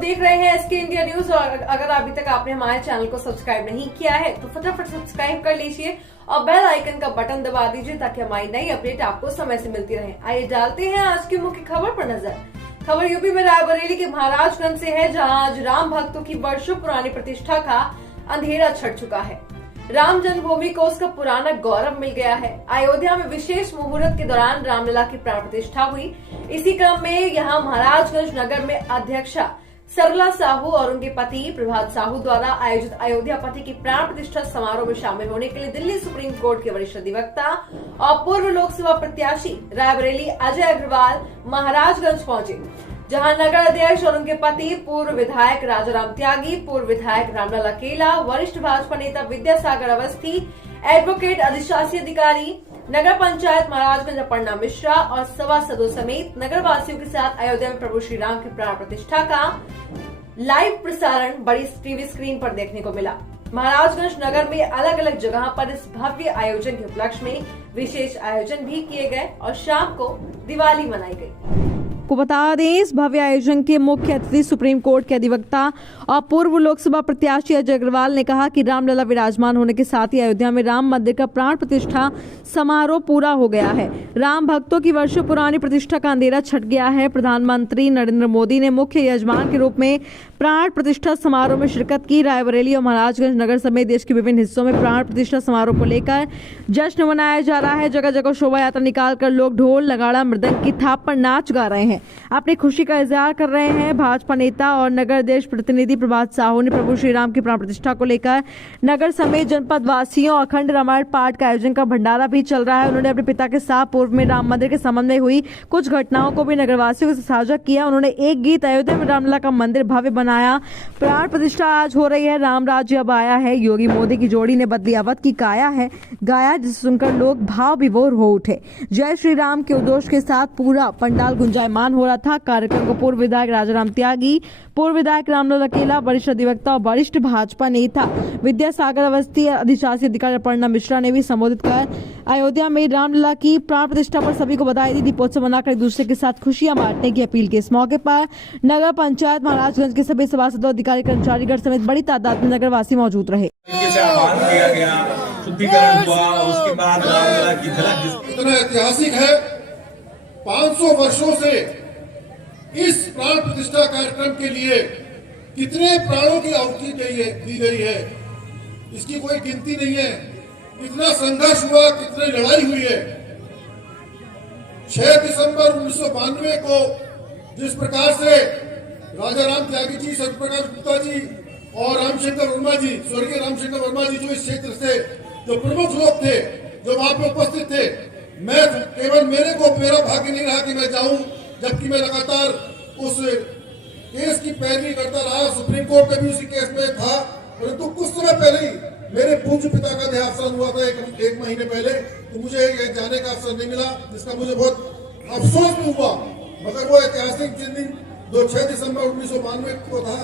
देख रहे हैं एसके इंडिया न्यूज और अगर अभी तक आपने हमारे चैनल को सब्सक्राइब नहीं किया है तो फटाफट सब्सक्राइब कर लीजिए और बेल आइकन का बटन दबा दीजिए ताकि हमारी नई अपडेट आपको समय से मिलती रहे। आइए डालते हैं आज की मुख्य खबर पर नजर। खबर यूपी में रायबरेली के महाराजगंज से है, जहां आज राम भक्तों की वर्षों पुरानी प्रतिष्ठा का अंधेरा छट चुका है। राम जन्मभूमि को उसका पुराना गौरव मिल गया है। अयोध्या में विशेष मुहूर्त के दौरान रामलला की प्राण प्रतिष्ठा हुई। इसी क्रम में यहां महाराजगंज नगर में अध्यक्षा सरला साहू और उनके पति प्रभात साहू द्वारा आयोजित अयोध्या पति की प्राण प्रतिष्ठा समारोह में शामिल होने के लिए दिल्ली सुप्रीम कोर्ट के वरिष्ठ अधिवक्ता और पूर्व लोकसभा प्रत्याशी रायबरेली अजय अग्रवाल महाराजगंज पहुंचे, जहां नगर अध्यक्ष और उनके पति पूर्व विधायक राजाराम त्यागी, पूर्व विधायक रामलाल अकेला, वरिष्ठ भाजपा नेता विद्यासागर अवस्थी, एडवोकेट अधिशासी अधिकारी नगर पंचायत महाराजगंज अपर्णा मिश्रा और सभासदों समेत नगर वासियों के साथ अयोध्या में प्रभु श्री राम की प्राण प्रतिष्ठा का लाइव प्रसारण बड़ी टीवी स्क्रीन पर देखने को मिला। महाराजगंज नगर में अलग अलग जगह पर इस भव्य आयोजन के उपलक्ष्य में विशेष आयोजन भी किए गए और शाम को दिवाली मनाई गई। को बता दें, इस भव्य आयोजन के मुख्य अतिथि सुप्रीम कोर्ट के अधिवक्ता और पूर्व लोकसभा प्रत्याशी अजय अग्रवाल ने कहा कि रामलला विराजमान होने के साथ ही अयोध्या में राम मंदिर का प्राण प्रतिष्ठा समारोह पूरा हो गया है। राम भक्तों की वर्षों पुरानी प्रतिष्ठा का अंधेरा छट गया है। प्रधानमंत्री नरेंद्र मोदी ने मुख्य यजमान के रूप में प्राण प्रतिष्ठा समारोह में शिरकत की। रायबरेली और महाराजगंज नगर समेत देश के विभिन्न हिस्सों में प्राण प्रतिष्ठा समारोह को लेकर जश्न मनाया जा रहा है। जगह जगह शोभा यात्रा निकालकर लोग ढोल नगाड़ा मृदंग की थाप पर नाच गा रहे हैं, अपनी खुशी का इजहार कर रहे हैं। भाजपा नेता और नगर अध्यक्ष प्रतिनिधि प्रभात साहू ने प्रभु श्री राम की प्राण प्रतिष्ठा को लेकर नगर समेत जनपद वासियों और अखंड रामायण पाठ का आयोजन का भंडारा भी चल रहा है। उन्होंने अपने पिता के साथ पूर्व में राम मंदिर के संबंध में हुई कुछ घटनाओं को भी नगरवासियों से साझा किया। उन्होंने एक गीत अयोध्या में रामलला का मंदिर भव्य बनाया, प्राण प्रतिष्ठा आज हो रही है, राम राज्य अब आया है, योगी मोदी की जोड़ी ने बदली अवध की काया है, गाया, जिसे सुनकर लोग भाव विभोर हो उठे। जय श्री राम के उद्घोष के साथ पूरा पंडाल गुंजायमान हो रहा था। कार्यक्रम को पूर्व विधायक राजाराम त्यागी, पूर्व विधायक रामलाल अकेला, वरिष्ठ अधिवक्ता और वरिष्ठ भाजपा नेता विद्यासागर अवस्थी, अधिशासी अधिकारी अपर्णा मिश्रा ने भी संबोधित कर अयोध्या में रामलला की प्राण प्रतिष्ठा पर सभी को बधाई दी। दीपोत्सव मनाकर एक दूसरे के साथ खुशियां बांटने की अपील की। इस मौके पर नगर पंचायत महाराजगंज के सभी सभासदों, अधिकारी, कर्मचारीगण समेत बड़ी तादाद में नगरवासी मौजूद रहे। शुद्धिकरण हुआ और उसके बाद रामलला की झलक इतना ऐतिहासिक है। 500 वर्षों से इस प्राण प्रतिष्ठा कार्यक्रम के लिए कितने प्राणों की आहुति दी गई है, इसकी कोई गिनती नहीं है। कितना संघर्ष हुआ, कितनी लड़ाई हुई है। 6 दिसंबर 1992 को जिस प्रकार से राजाराम त्यागी जी, सत्यप्रकाश गुप्ता जी और रामशंकर वर्मा जी, स्वर्गीय रामशंकर वर्मा जी, जो इस क्षेत्र से जो प्रमुख लोग थे, जो वहां पे उपस्थित थे, मैं केवल मेरा भाग्य नहीं रहा कि मैं जाऊं, जबकि मैं लगातार उस केस की पैरवी करता रहा। सुप्रीम कोर्ट में भी उसी केस में था, परंतु कुछ समय पहले ही मेरे पूज्य पिता का देहावसान हुआ था, एक महीने पहले, तो मुझे ये जाने का अवसर नहीं मिला, जिसका मुझे बहुत अफसोस भी हुआ। मगर वो ऐतिहासिक दिन जो 6 दिसंबर 1992 को था,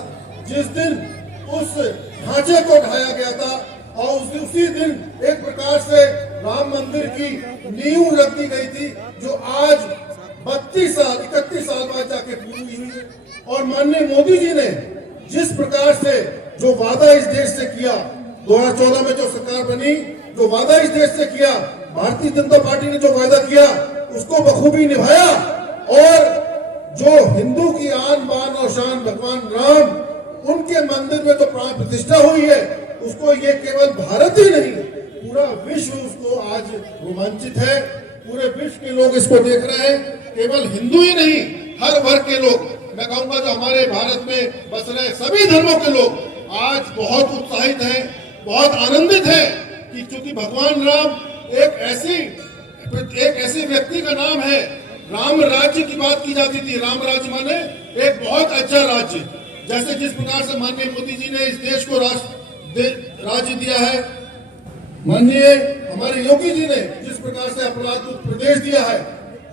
जिस दिन उस ढांचे को ढाया गया था और उसी दिन एक प्रकार से राम मंदिर की नींव रख दी गई थी, जो आज 31 साल बाद जाके पूरी हुई। और माननीय मोदी जी ने जिस प्रकार से जो वादा इस देश से किया, 2014 में जो सरकार बनी, जो वादा इस देश से किया, भारतीय जनता पार्टी ने जो वादा किया उसको बखूबी निभाया। और जो हिंदू की आन बान और शान भगवान राम, उनके मंदिर में जो प्राण प्रतिष्ठा हुई है, उसको ये केवल भारत ही नहीं, पूरा विश्व उसको आज रोमांचित है। पूरे विश्व के लोग इसको देख रहे हैं, केवल हिंदू ही नहीं, हर वर्ग के लोग, मैं कहूंगा जो हमारे भारत में बस रहे सभी धर्मों के लोग आज बहुत उत्साहित हैं, बहुत आनंदित हैं कि चूंकि भगवान राम एक ऐसे व्यक्ति का नाम है। राम राज्य की बात की जाती थी, राम राज्य माने एक बहुत अच्छा राज्य, जैसे जिस प्रकार से माननीय मोदी जी ने इस देश को राज्य दिया है, माननीय हमारे योगी जी ने जिस प्रकार से अपराध मुक्त प्रदेश दिया है,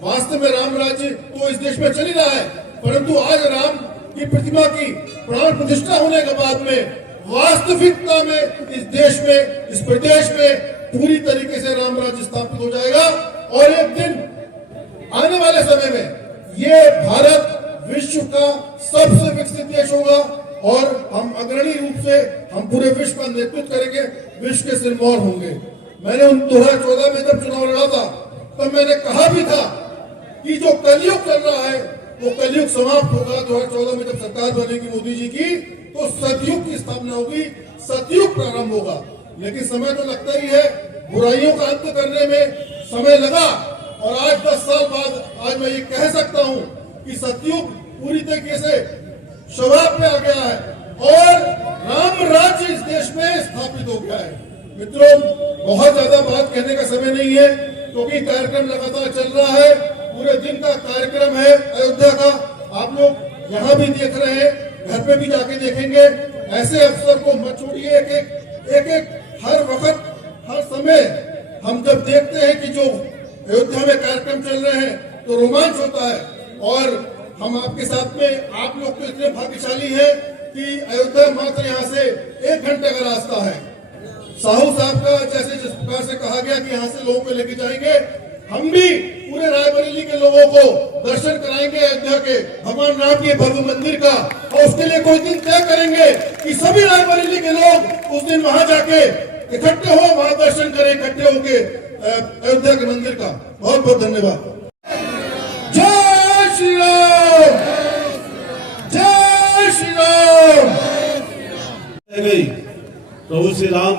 वास्तव में राम राज्य तो इस देश में चल ही रहा है। परंतु आज राम की प्रतिमा की प्राण प्रतिष्ठा होने के बाद में वास्तविकता में इस देश में, इस प्रदेश में पूरी तरीके से राम राज्य स्थापित हो जाएगा। और एक दिन आने वाले समय में ये भारत विश्व का सबसे विकसित विकसित देश होगा और हम अग्रणी रूप से हम पूरे विश्व का नेतृत्व करेंगे, विश्व के सिरमौर होंगे। मैंने 2014 में जब चुनाव लड़ा था तब मैंने कहा भी था कि जो कलयुग चल रहा है वो कलयुग समाप्त होगा। 2014 में जब सरकार बनेगी मोदी जी की तो सतयुग की स्थापना होगी, सतयुग प्रारंभ होगा। लेकिन समय तो लगता ही है, बुराइयों का अंत करने में समय लगा और आज 10 साल बाद आज मैं ये कह सकता हूं कि सतयुग पूरी तरीके से शवाब पे आ गया है और राम राज्य इस देश में स्थापित हो गया है। मित्रों, बहुत ज्यादा बात कहने का समय नहीं है क्योंकि कार्यक्रम लगातार चल रहा है, पूरे दिन का कार्यक्रम है अयोध्या का। आप लोग यहाँ भी देख रहे हैं, घर पे भी जाके देखेंगे। ऐसे अवसर को मत छोड़िए। एक हर वक्त हर समय हम जब देखते हैं कि जो अयोध्या में कार्यक्रम चल रहे हैं तो रोमांच होता है और हम आपके साथ में, आप लोग तो इतने भाग्यशाली हैं कि अयोध्या मात्र यहाँ से 1 घंटे का रास्ता है। साहू साहब का जैसे जिस प्रकार से कहा गया कि यहाँ से लोगों को लेके जाएंगे, हम भी पूरे रायबरेली के लोगों को दर्शन कराएंगे अयोध्या के भगवान राम के भव्य मंदिर का। और उसके लिए कोई दिन तय करेंगे कि सभी रायबरेली के लोग उस दिन वहां जाके इकट्ठे हो, वहां दर्शन करें इकट्ठे होके अयोध्या के मंदिर का। बहुत बहुत धन्यवाद। जय श्री राम, जय श्री राम। प्रभु श्री राम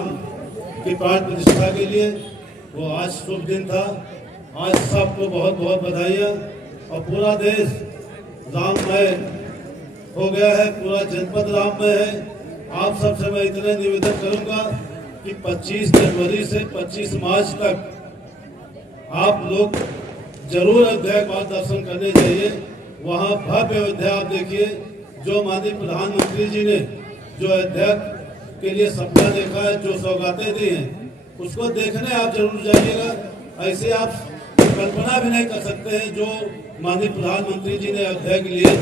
की प्राण प्रतिष्ठा के लिए वो आज शुभ दिन था। आज सबको बहुत बहुत बधाइयाँ। और पूरा देश राममय हो गया है, पूरा जनपद राममय है। आप सबसे मैं इतना निवेदन करूंगा कि 25 जनवरी से 25 मार्च तक आप लोग जरूर अयोध्या का दर्शन करने जाइए। वहाँ भव्य अयोध्या आप देखिए, जो माननीय प्रधानमंत्री जी ने जो अयोध्या के लिए सपना देखा है, जो सौगातें दी हैं, उसको देखने आप जरूर जाइएगा। ऐसे आप कल्पना भी नहीं कर सकते हैं जो माननीय प्रधानमंत्री जी ने अयोध्या के लिए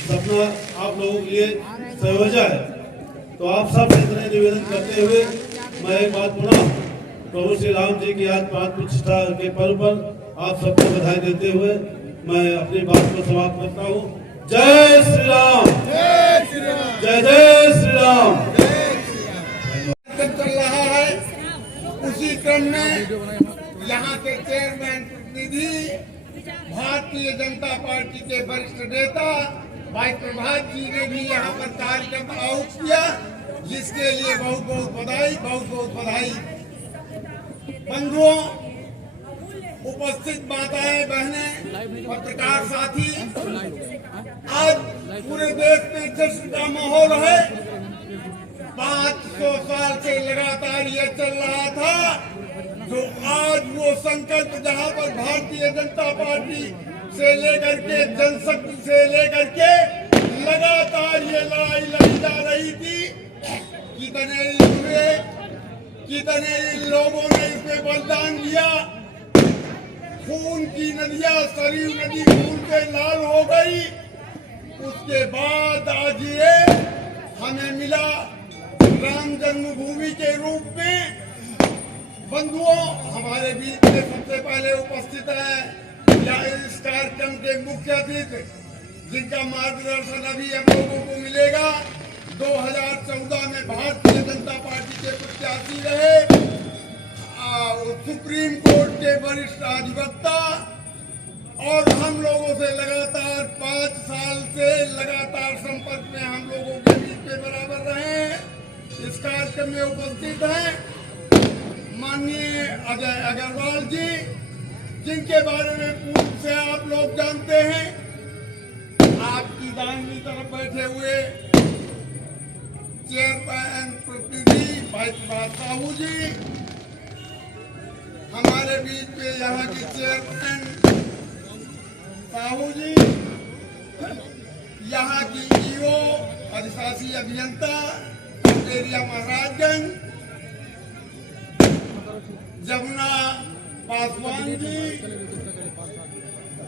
सपना आप लोगों के लिए संयोजा है। तो आप सब इतने निवेदन करते हुए मैं एक बात पुनः प्रभु श्री राम जी की आज प्राण प्रतिष्ठा के पर्व पर आप सबको बधाई देते हुए मैं अपनी बात को समाप्त करता हूँ। जय श्री राम, जय श्री राम, जय जय श्री राम। चल रहा है, उसी क्रम में यहाँ के चेयरमैन प्रतिनिधि भारतीय जनता पार्टी के वरिष्ठ नेता भाई प्रभात जी ने भी यहाँ पर कार्यक्रम आयोजित किया, जिसके लिए बहुत बहुत बधाई, बहुत बहुत बधाई। बंधुओं, उपस्थित माताएं, बहनें, पत्रकार साथी, आज पूरे देश में जश्न का माहौल है। 500 साल से लगातार ये चल रहा था, जो आज वो संकल्प जहां पर भारतीय जनता पार्टी से लेकर के जनशक्ति से लेकर के लगातार ये लड़ाई लड़ी जा रही थी। कितने लोगों ने इसमें बलिदान दिया। खून की नदियां, सरयू नदी खून से लाल हो गई। उसके बाद आज ये हमें मिला राम जन्मभूमि के रूप में। बंधुओं, हमारे बीच में सबसे पहले उपस्थित है या इस कार्यक्रम के मुख्य अतिथि, जिनका मार्गदर्शन अभी हम लोगों को मिलेगा। 2014 में भारतीय जनता पार्टी के प्रत्याशी रहे, सुप्रीम कोर्ट के वरिष्ठ अधिवक्ता, और हम लोगों से लगातार 5 साल से लगातार संपर्क में हम लोगों के बीच में बराबर रहे। इस कार्यक्रम में उपस्थित हैं माननीय अजय अग्रवाल जी, जिनके बारे में पूर्व से आप लोग जानते हैं। आपकी दाहिनी तरफ बैठे हुए चेयरमैन प्रतिनिधि भाई प्रभात साहू जी, हमारे बीच में यहाँ की चेयरमैन साहू जी, यहाँ की ईओ अधिशासी अभियंता एरिया महाराजगंज जमुना पासवान जी,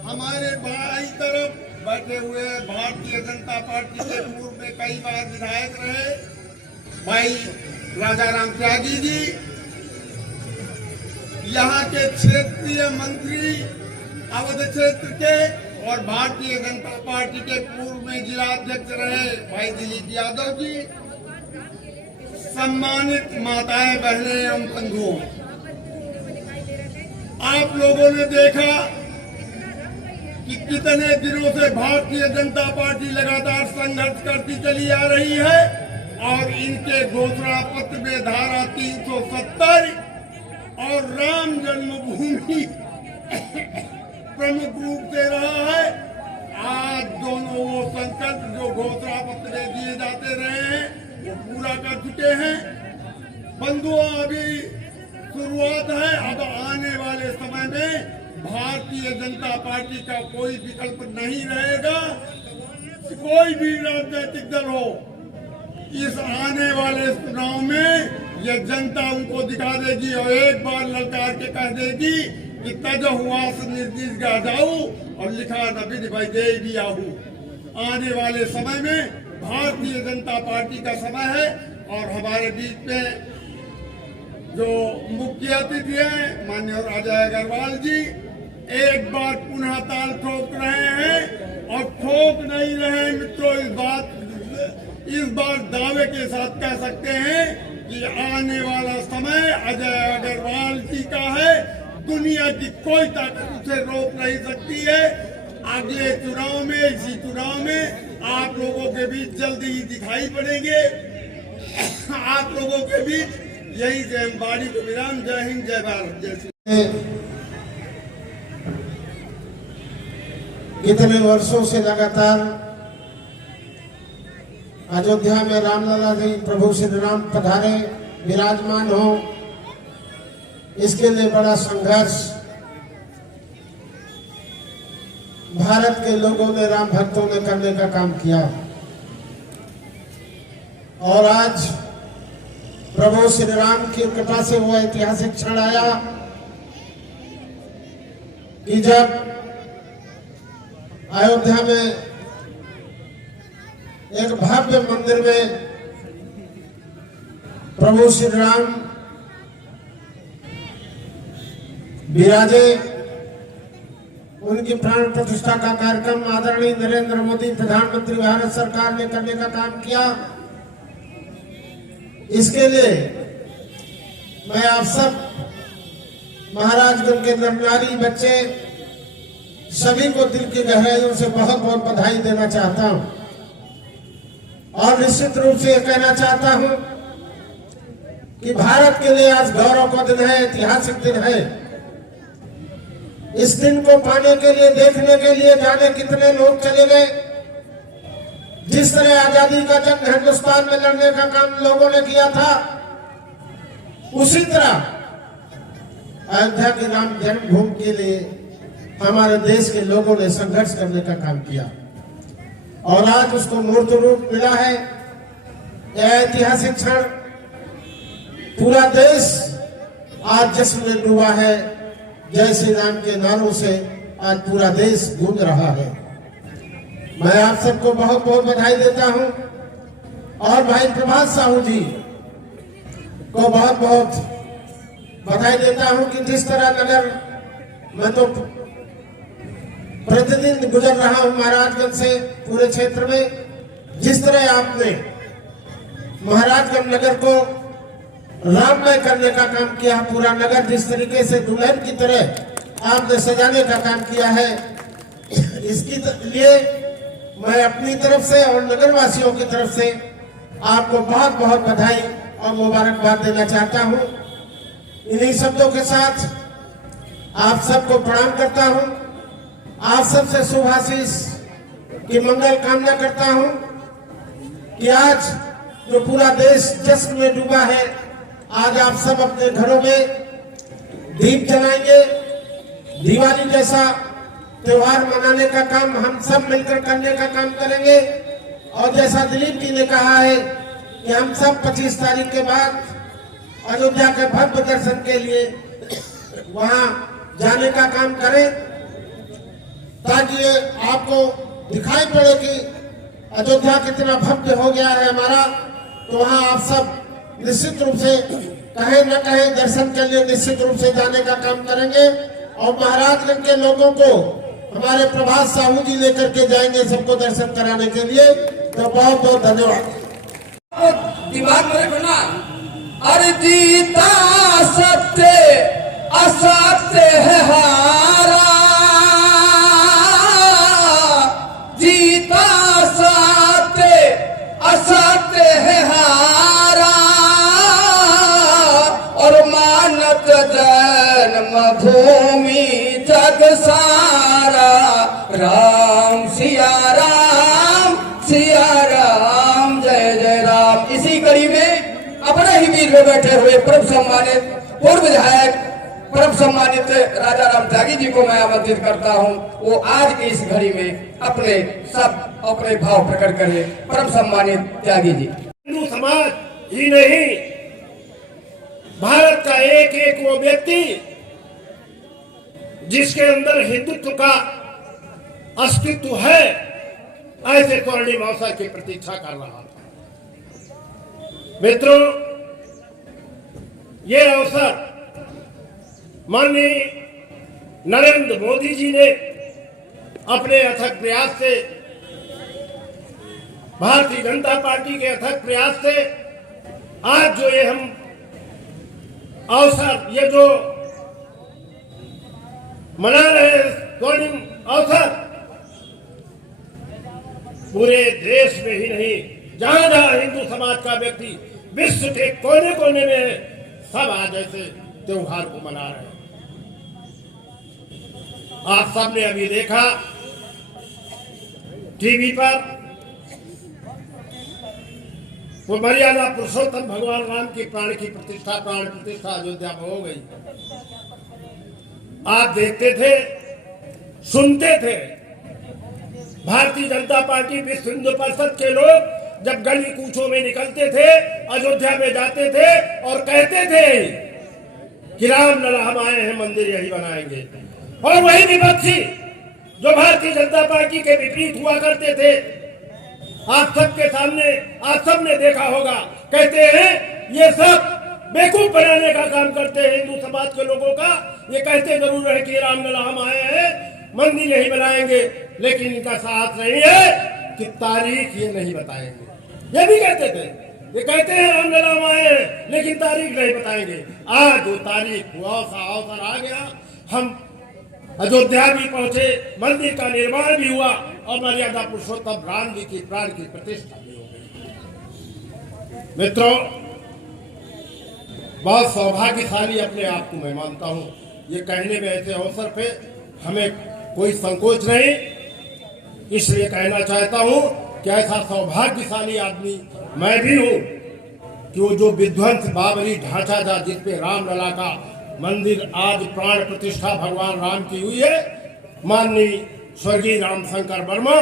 हमारे बाई तरफ बैठे हुए भारतीय जनता पार्टी के पूर्व में कई बार विधायक रहे भाई राजा राम त्यागी जी, यहाँ के क्षेत्रीय मंत्री अवध क्षेत्र के और भारतीय जनता पार्टी के पूर्व में जिला अध्यक्ष रहे भाई दिलीप यादव जी, सम्मानित माताएं, बहनें एवं बंधुओं, आप लोगों ने देखा कि कितने दिनों से भारतीय जनता पार्टी लगातार संघर्ष करती चली आ रही है और इनके घोषणा पत्र में धारा 370 और राम जन्मभूमि प्रमुख रूप से रहा है। आज दोनों वो संकल्प जो घोषणा पत्र में दिए जाते रहे हैं वो पूरा कर चुके हैं। बंधुओं, अभी शुरुआत है। अब आने वाले समय में भारतीय जनता पार्टी का कोई विकल्प नहीं रहेगा। कोई भी राजनीतिक दल हो, इस आने वाले चुनाव में यह जनता उनको दिखा देगी और एक बार ललकार के कह देगी कि तज हुआ निर्दिष्ट गा जाऊ और लिखा न विधि भाई दे भी आहू। आने वाले समय में भारतीय जनता पार्टी का समय है और हमारे बीच में जो मुख्य अतिथि हैं माननीय राजा अग्रवाल जी एक बार पुनः ताल ठोक रहे हैं और ठोक नहीं रहे मित्रों। इस बार दावे के साथ कह सकते हैं कि आने वाला समय अजय अग्रवाल जी का है। दुनिया की कोई ताकत उसे रोक नहीं सकती है। अगले चुनाव में, इसी चुनाव में आप लोगों के बीच जल्दी ही दिखाई पड़ेंगे। आप लोगों के बीच यही से हम बाड़ी को विराम। जय हिंद, जय भारत, जय श्री। कितने वर्षों से लगातार अयोध्या में रामलला जी प्रभु श्री राम पधारे, विराजमान हो, इसके लिए बड़ा संघर्ष भारत के लोगों ने, राम भक्तों ने करने का काम किया। और आज प्रभु श्री राम की कृपा से वो ऐतिहासिक क्षण आया कि जब अयोध्या में एक भव्य मंदिर में प्रभु श्री राम विराजे, उनकी प्राण प्रतिष्ठा का कार्यक्रम आदरणीय नरेंद्र मोदी प्रधानमंत्री भारत सरकार ने करने का काम किया। इसके लिए मैं आप सब महाराजगंज के नर नारी बच्चे सभी को दिल की गहराइयों से बहुत बहुत बधाई देना चाहता हूं और निश्चित रूप से कहना चाहता हूं कि भारत के लिए आज गौरव का दिन है, ऐतिहासिक दिन है। इस दिन को पाने के लिए, देखने के लिए जाने कितने लोग चले गए। जिस तरह आजादी का जंग हिंदुस्तान में लड़ने का काम लोगों ने किया था, उसी तरह अयोध्या की राम जन्मभूमि के लिए हमारे देश के लोगों ने संघर्ष करने का काम किया और आज उसको मूर्त रूप मिला है। यह ऐतिहासिक क्षण पूरा देश आज जश्न में डूबा है। जय श्री राम के नारों से आज पूरा देश गूंज रहा है। मैं आप सबको बहुत बहुत बधाई देता हूं और भाई प्रभात साहू जी को बहुत बहुत बधाई देता हूं कि जिस तरह नगर, मैं तो प्रतिदिन गुजर रहा हूं महाराजगंज से पूरे क्षेत्र में, जिस तरह आपने महाराजगंज नगर को राममय करने का काम किया, पूरा नगर जिस तरीके से दुल्हन की तरह आपने सजाने का काम किया है, इसके लिए मैं अपनी तरफ से और नगरवासियों की तरफ से आपको बहुत बहुत बधाई और मुबारकबाद देना चाहता हूं। इन्हीं शब्दों के साथ आप सबको प्रणाम करता हूं। आप सबसे शुभाशीष की मंगल कामना करता हूं कि आज जो पूरा देश जश्न में डूबा है, आज आप सब अपने घरों में दीप जलाएंगे। दिवाली जैसा त्योहार मनाने का काम हम सब मिलकर करने का काम करेंगे और जैसा दिलीप जी ने कहा है कि हम सब 25 तारीख के बाद अयोध्या के भव्य दर्शन के लिए वहां जाने का काम करें, ताकि आपको दिखाई पड़े कि अयोध्या कितना भव्य हो गया है हमारा। तो वहां आप सब निश्चित रूप से कहीं न कहीं दर्शन के लिए निश्चित रूप से जाने का काम करेंगे और महाराजगंज के लोगों को हमारे प्रभात साहू जी लेकर के जाएंगे सबको दर्शन कराने के लिए। तो बहुत बहुत धन्यवाद। दिमाग में रखना, अरे जीता सत्य असत्य है हारा, जीता सत्य असत्य है हारा, और मानत जन्मभूमि जग सारा, राम सिया राम सिया राम जय जय राम। इसी कड़ी में अपने ही बीच में बैठे हुए परम सम्मानित पूर्व विधायक परम सम्मानित राजा राम त्यागी जी को मैं आमंत्रित करता हूं, वो आज की इस घड़ी में अपने भाव प्रकट करें। परम सम्मानित त्यागी जी। हिंदू समाज ही नहीं, भारत का एक एक वो व्यक्ति जिसके अंदर हिंदुत्व का अस्तित्व है, ऐसे स्वर्णिम अवसर की प्रतीक्षा कर रहा था। मित्रों, ये अवसर माननीय नरेंद्र मोदी जी ने अपने अथक प्रयास से, भारतीय जनता पार्टी के अथक प्रयास से आज जो ये हम अवसर, ये जो मना रहे स्वर्णिम अवसर, पूरे देश में ही नहीं, जहां जहां हिंदू समाज का व्यक्ति विश्व के कोने कोने में है, सब आज ऐसे त्योहार को मना रहे हैं। आप सबने अभी देखा टीवी पर वो मर्यादा पुरुषोत्तम भगवान राम की प्राण प्रतिष्ठा अयोध्या में हो गई। आप देखते थे, सुनते थे, भारतीय जनता पार्टी विश्व हिंदू परिषद के लोग जब गली कूचों में निकलते थे, अयोध्या में जाते थे और कहते थे कि राम लला हम आए हैं, मंदिर यही बनाएंगे। और वही विपक्षी जो भारतीय जनता पार्टी के विपरीत हुआ करते थे, आप सबके सामने आप सबने देखा होगा, कहते हैं ये सब बेवकूफ बनाने का काम करते हैं हिंदू समाज के लोगों का। ये कहते जरूर है कि राम लला हम आए हैं, मंदिर यही बनाएंगे, लेकिन इनका साथ नहीं है कि तारीख ये नहीं बताएंगे। ये भी कहते थे, ये कहते हैं राम लला हम आए हैं, लेकिन तारीख नहीं बताएंगे। आज वो तारीख हुआ, सा अवसर आ गया, हम अयोध्या भी पहुंचे, मंदिर का निर्माण भी हुआ और मर्यादा पुरुषोत्तम राम जी की प्राण की प्रतिष्ठा भी हो गई। मित्रों, बहुत सौभाग्यशाली अपने आप को मैं मानता हूं। ये कहने में ऐसे अवसर पे हमें कोई संकोच नहीं, इसलिए कहना चाहता हूं कि ऐसा सौभाग्यशाली आदमी मैं भी हूं कि वो जो विध्वंस बाबरी ढांचा था, जिसपे राम लला का मंदिर आज प्राण प्रतिष्ठा भगवान राम की हुई है, माननीय स्वर्गीय रामशंकर वर्मा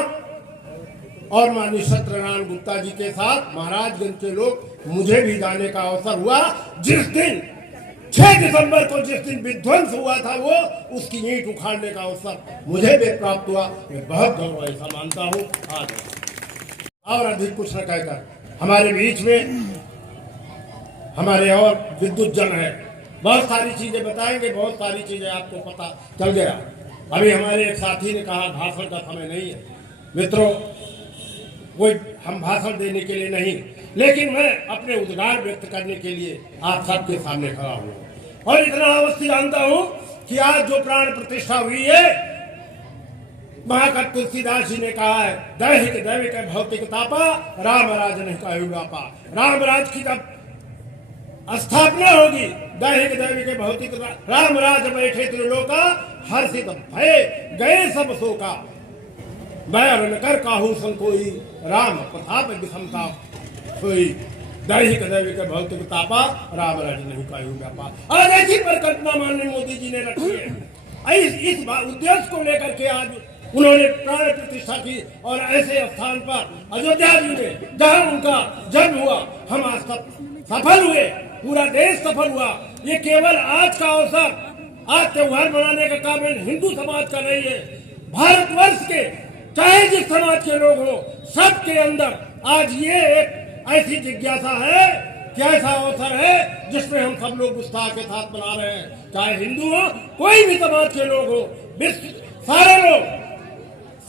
और माननीय सत्यनारायण गुप्ता जी के साथ महाराजगंज के लोग, मुझे भी जाने का अवसर हुआ। जिस दिन 6 दिसंबर को जिस दिन विध्वंस हुआ था, वो उसकी ईंट उखाड़ने का अवसर मुझे भी प्राप्त हुआ। मैं बहुत गौरव ऐसा मानता हूँ। आज और अधिक कुछ न कहकर हमारे बीच में हमारे और विद्युत जन है, बहुत सारी चीजें बताएंगे, बहुत सारी चीजें आपको पता चल गया। अभी हमारे एक साथी ने कहा भाषण का समय नहीं है। मित्रों, कोई हम भाषण देने के लिए नहीं, लेकिन मैं अपने उद्गार व्यक्त करने के लिए आप सबके सामने खड़ा हूँ। और इतना अवश्य जानता हूँ कि आज जो प्राण प्रतिष्ठा हुई है, महाकवि तुलसीदास जी ने कहा है, दैहिक दैविक भौतिक तापा, राम राज नहीं का। राम राज की जब स्थापना होगी, दैहिक दैविक भौतिक राम राज बैठे त्रिलोका, हर्षित भय गए सब शोका, बैर न कर काहू संकोई, राम प्रताप विषमता सोई। दैहिक दैविक भौतिक तापा, राम राज नहीं काहू व्यापा। और ऐसी परिकल्पना माननीय मोदी जी ने रखी है। इस उद्देश्य को लेकर के आज उन्होंने प्राण प्रतिष्ठा की और ऐसे स्थान पर अयोध्या जी में जहां उनका जन्म हुआ, हम आज सफल हुए, पूरा देश सफल हुआ। ये केवल आज का अवसर, आज त्योहार मनाने का काम हिंदू समाज का नहीं है, भारतवर्ष के चाहे जिस समाज के लोग हो, सबके अंदर आज ये एक ऐसी जिज्ञासा है कि ऐसा अवसर है जिसमें हम सब लोग उत्साह के साथ मना रहे हैं। चाहे हिंदू हो, कोई भी समाज के लोग हो, विश्व सारे लोग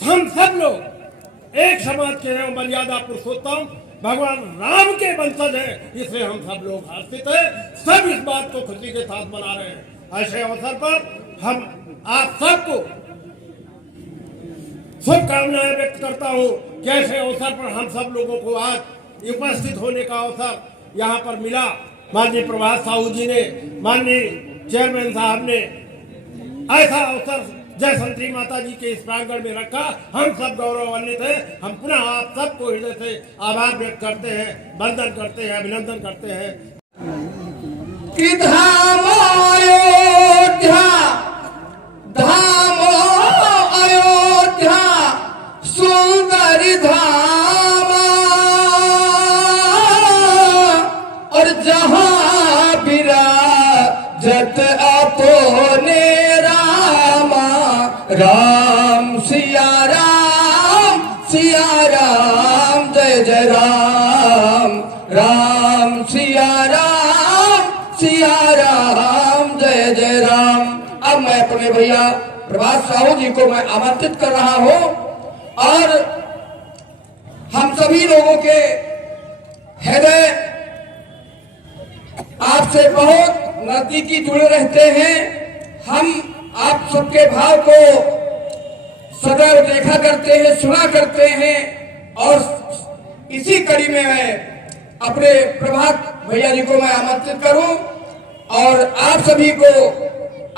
हम सब लोग एक समाज के हैं, मर्यादा पुरुषोत्तम भगवान राम के वंशज हैं, इसलिए हम सब लोग हर्षित हैं, सब इस बात को खुशी के साथ मना रहे हैं। ऐसे अवसर पर हम आप सबको शुभकामनाएं व्यक्त करता हूँ कि ऐसे अवसर पर हम सब लोगों को आज उपस्थित होने का अवसर यहाँ पर मिला। माननीय प्रभात साहू जी ने, माननीय चेयरमैन साहब ने ऐसा अवसर जय संतरी माता जी के इस प्रांगण में रखा, हम सब गौरवान्वित हैं। हम पुनः आप सबको हृदय से आभार व्यक्त करते हैं, वंदन करते हैं, अभिनंदन करते हैं। कि धाम अयोध्या, धाम अयोध्या सुंदर धाम, और जहां विराजत अपने राम सिया राम जय जय राम, राम सिया राम जय जय राम। अब मैं अपने भैया प्रभात साहू जी को मैं आमंत्रित कर रहा हूं, और हम सभी लोगों के हृदय आपसे बहुत नजदीकी जुड़े रहते हैं। हम आप सबके भाव को सदैव देखा करते हैं, सुना करते हैं, और इसी कड़ी में मैं अपने प्रभात भैया जी को मैं आमंत्रित करूं, और आप सभी को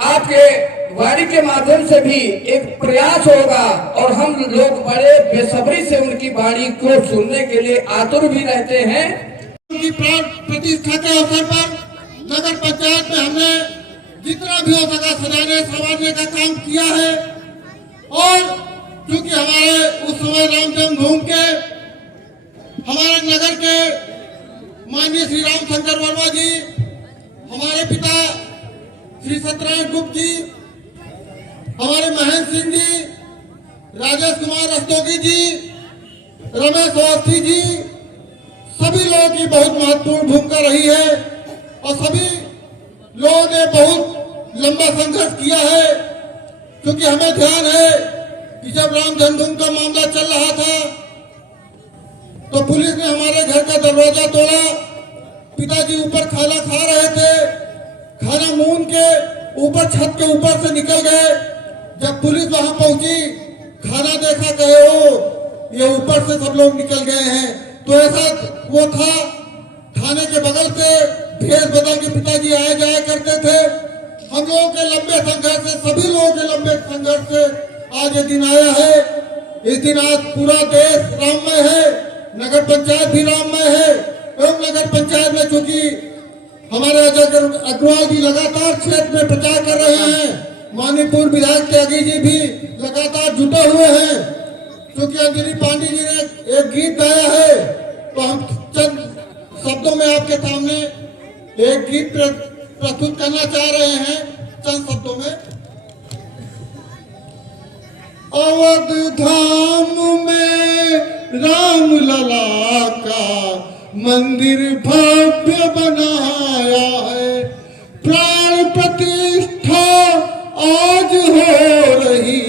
आपके वाणी के माध्यम से भी एक प्रयास होगा, और हम लोग बड़े बेसब्री से उनकी वाणी को सुनने के लिए आतुर भी रहते हैं। उनकी प्राण प्रतिष्ठा के अवसर पर नगर पंचायत में हमने जितना भी हो सका सजाने संवारने का काम किया है, और क्योंकि हमारे उस समय राम जन्मभूमि के हमारे नगर के माननीय श्री रामशंकर वर्मा जी, हमारे पिता श्री सत्यनारायण गुप्त जी, हमारे महेंद्र सिंह जी, राजेश कुमार रस्तोगी जी, रमेश अवस्थी जी, सभी लोगों की बहुत महत्वपूर्ण भूमिका रही है, और सभी लोगों ने बहुत लंबा संघर्ष किया है। क्योंकि हमें ध्यान है कि जब राम जन्मभूमि का मामला चल रहा था तो पुलिस ने हमारे घर का दरवाजा तोड़ा, पिताजी ऊपर खाना खा रहे थे, खाना मून के ऊपर छत के ऊपर से निकल गए। जब पुलिस वहां पहुंची, खाना देखा, कहे ओ ये ऊपर से सब लोग निकल गए हैं। तो ऐसा वो था, थाने के बगल से भेष बदल के पिताजी आए जाया करते थे। हम लोगों के लंबे संघर्ष से, सभी लोगों के लंबे संघर्ष से आज ये दिन आया है। इस दिन आज पूरा देश राममय है, नगर पंचायत भी राममय है, एवं नगर पंचायत में चूंकि हमारे अजय अग्रवाल जी लगातार क्षेत्र में प्रचार कर रहे हैं, माननीय पूर्व विधायक त्यागी जी भी लगातार जुटे हुए हैं। क्योंकि अंजलि पांडे जी ने एक गीत गाया है, तो हम चंद शब्दों में आपके सामने एक गीत प्रस्तुत करना चाह रहे हैं, चंद शब्दों में। अवध धाम में राम लला का मंदिर भव्य बनाया है, प्राण प्रतिष्ठा आज हो रही,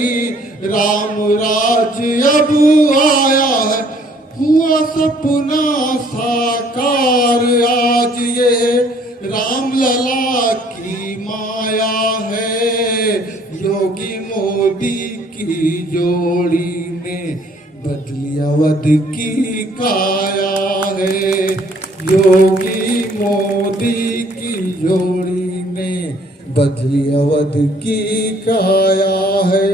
राम राज्य अब आया है, हुआ सपना साकार आज ये राम लला की माया है। योगी मोदी की जोड़ी ने बदली अवध की काया है, योगी मोदी की जोड़ी ने बदली अवध की काया है।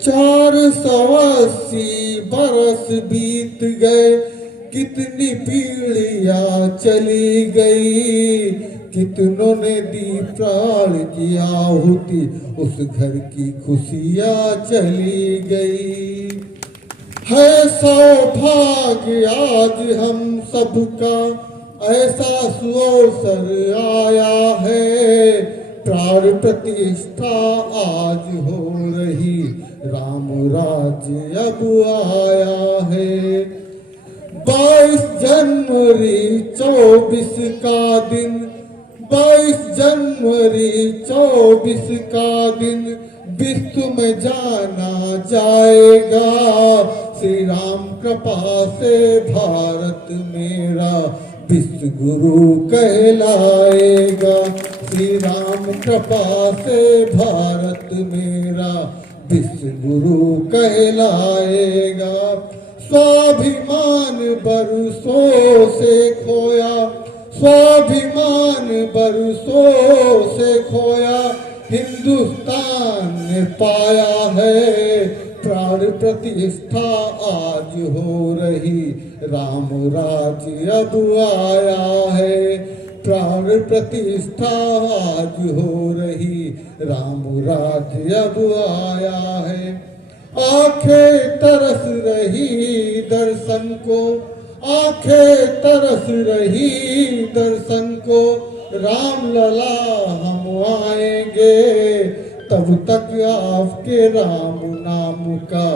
480 बरस बीत गए, कितनी पीढ़ियां चली गई, कितनों ने दी प्राण की आहुति, उस घर की खुशियां चली गई। है सौभाग्य आज हम सबका, ऐसा सुअवसर आया है, प्राण प्रतिष्ठा आज हो रही, राम राज्य अब आया है। 22 जनवरी 24 का दिन, 22 जनवरी 24 का दिन, विश्व में जाना जाएगा, श्री राम कृपा से भारत मेरा विश्व गुरु कहलाएगा। श्री राम कृपा से भारत मेरा विश्व गुरु कहलाएगा। स्वाभिमान बरसों से खोया, स्वाभिमान बरसों से खोया, हिंदुस्तान ने पाया है। प्राण प्रतिष्ठा आज हो रही, राम राज्य अब आया है। प्राण प्रतिष्ठा आज हो रही, राम राज्य अब आया है। आंखें तरस रही दर्शन को, आंखें तरस रही दर्शन को, राम लला हम आएंगे। तब तक आपके राम नाम का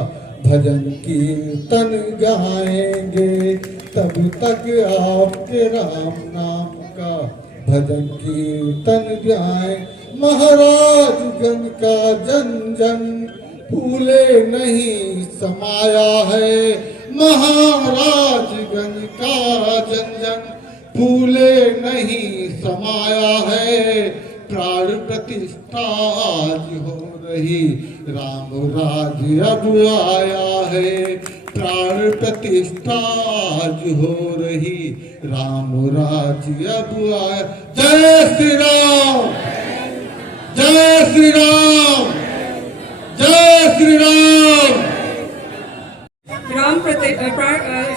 भजन कीर्तन गाएंगे। तब तक आपके राम नाम का भजन कीर्तन गाएं। महाराजगंज का जन जन फूले नहीं समाया है। महाराजगंज का जन जन फूले नहीं समाया है। प्राण प्रतिष्ठा आज हो रही, राम राज्य अब आया है। प्राण प्रतिष्ठा आज हो रही, राम राज्य अब आया। जय श्री राम, जय श्री राम, जय श्री राम।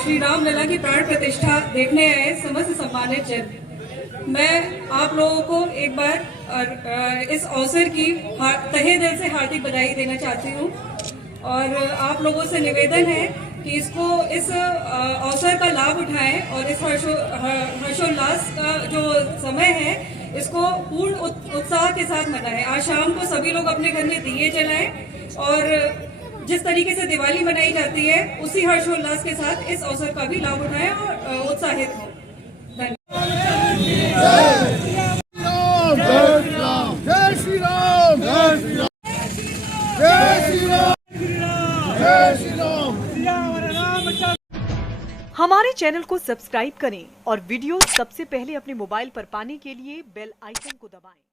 श्री राम लला की प्राण प्रतिष्ठा देखने आए समस्त सम्मानित जन, मैं आप लोगों को एक बार इस अवसर की तहे दिल से हार्दिक बधाई देना चाहती हूँ। और आप लोगों से निवेदन है कि इसको इस अवसर का लाभ उठाएं और इस हर्षोल्लास का जो समय है इसको पूर्ण उत्साह के साथ मनाएं। आज शाम को सभी लोग अपने घर में दिए जलाएं और जिस तरीके से दिवाली मनाई जाती है उसी हर्षोल्लास के साथ इस अवसर का भी लाभ उठाएं और उत्साहित हों। हमारे चैनल को सब्सक्राइब करें और वीडियो सबसे पहले अपने मोबाइल पर पाने के लिए बेल आइकन को दबाएं।